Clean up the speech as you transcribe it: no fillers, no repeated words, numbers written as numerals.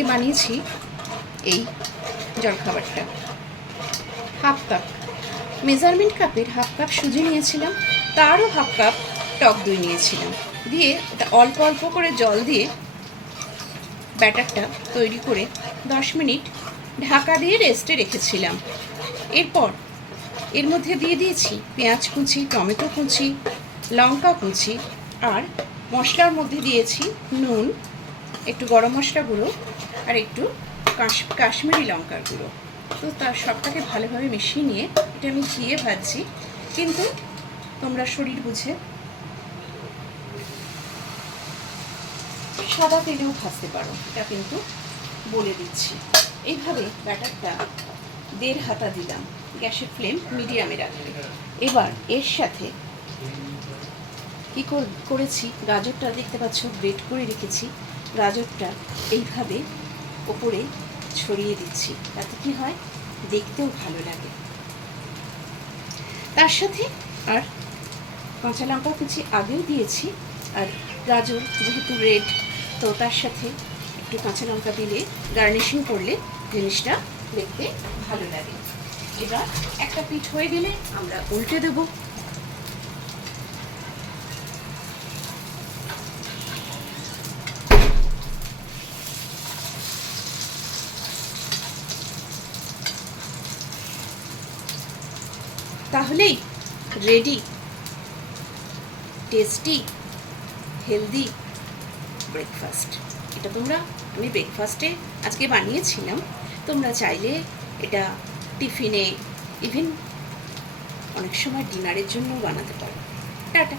আজকে বানিয়েছি এই জলখাবারটা। হাফ কাপ মেজারমেন্ট কাপের হাফ কাপ সুজি নিয়েছিলাম, তারও হাফ কাপ টক দই নিয়েছিলাম, দিয়ে ওটা অল্প অল্প করে জল দিয়ে ব্যাটারটা তৈরি করে 10 মিনিট ঢাকা দিয়ে রেস্টে রেখেছিলাম। এরপর এর মধ্যে দিয়ে দিয়েছি পেঁয়াজ কুচি, টমেটো কুচি, লঙ্কা কুচি, আর মশলার মধ্যে দিয়েছি নুন, একটু গরম মশলা গুঁড়ো, আর একটু কাশ্মীরি লঙ্কার গুঁড়ো। তো তার সবটাকে ভালোভাবে মিশিয়ে নিয়ে এটা আমি ঘিয়ে ভাজছি, কিন্তু তোমরা শরীর বুঝে সাদা তেলেও ভাজতে পারো, এটা কিন্তু বলে দিচ্ছি। এইভাবে ব্যাটারটা 1.5 হাতা দিলাম, গ্যাসের ফ্লেম মিডিয়ামে রাখবে। এবার এর সাথে কী করেছি, গাজরটা দেখতে পাচ্ছ গ্রেট করে রেখেছি, গাজরটা এইভাবে ওপরে ছড়িয়ে দিচ্ছি, তাতে কি হয়, দেখতেও ভালো লাগে। তার সাথে আর কাঁচা লঙ্কা কুচি আগেও দিয়েছি, আর গাজর যেহেতু রেড, তো তার সাথে একটু কাঁচা লঙ্কা দিলে গার্নিশিং করলে জিনিসটা দেখতে ভালো লাগে। এবার একটা পিঠ হয়ে গেলে আমরা উল্টে দেব। তাহলেই রেডি টেস্টি হেলদি ব্রেকফাস্ট। এটা আমি ব্রেকফাস্টে আজকে বানিয়েছিলাম, তোমরা চাইলে এটা টিফিনে, ইভেন অনেক সময় ডিনারের জন্যও বানাতে পারো। টাটা।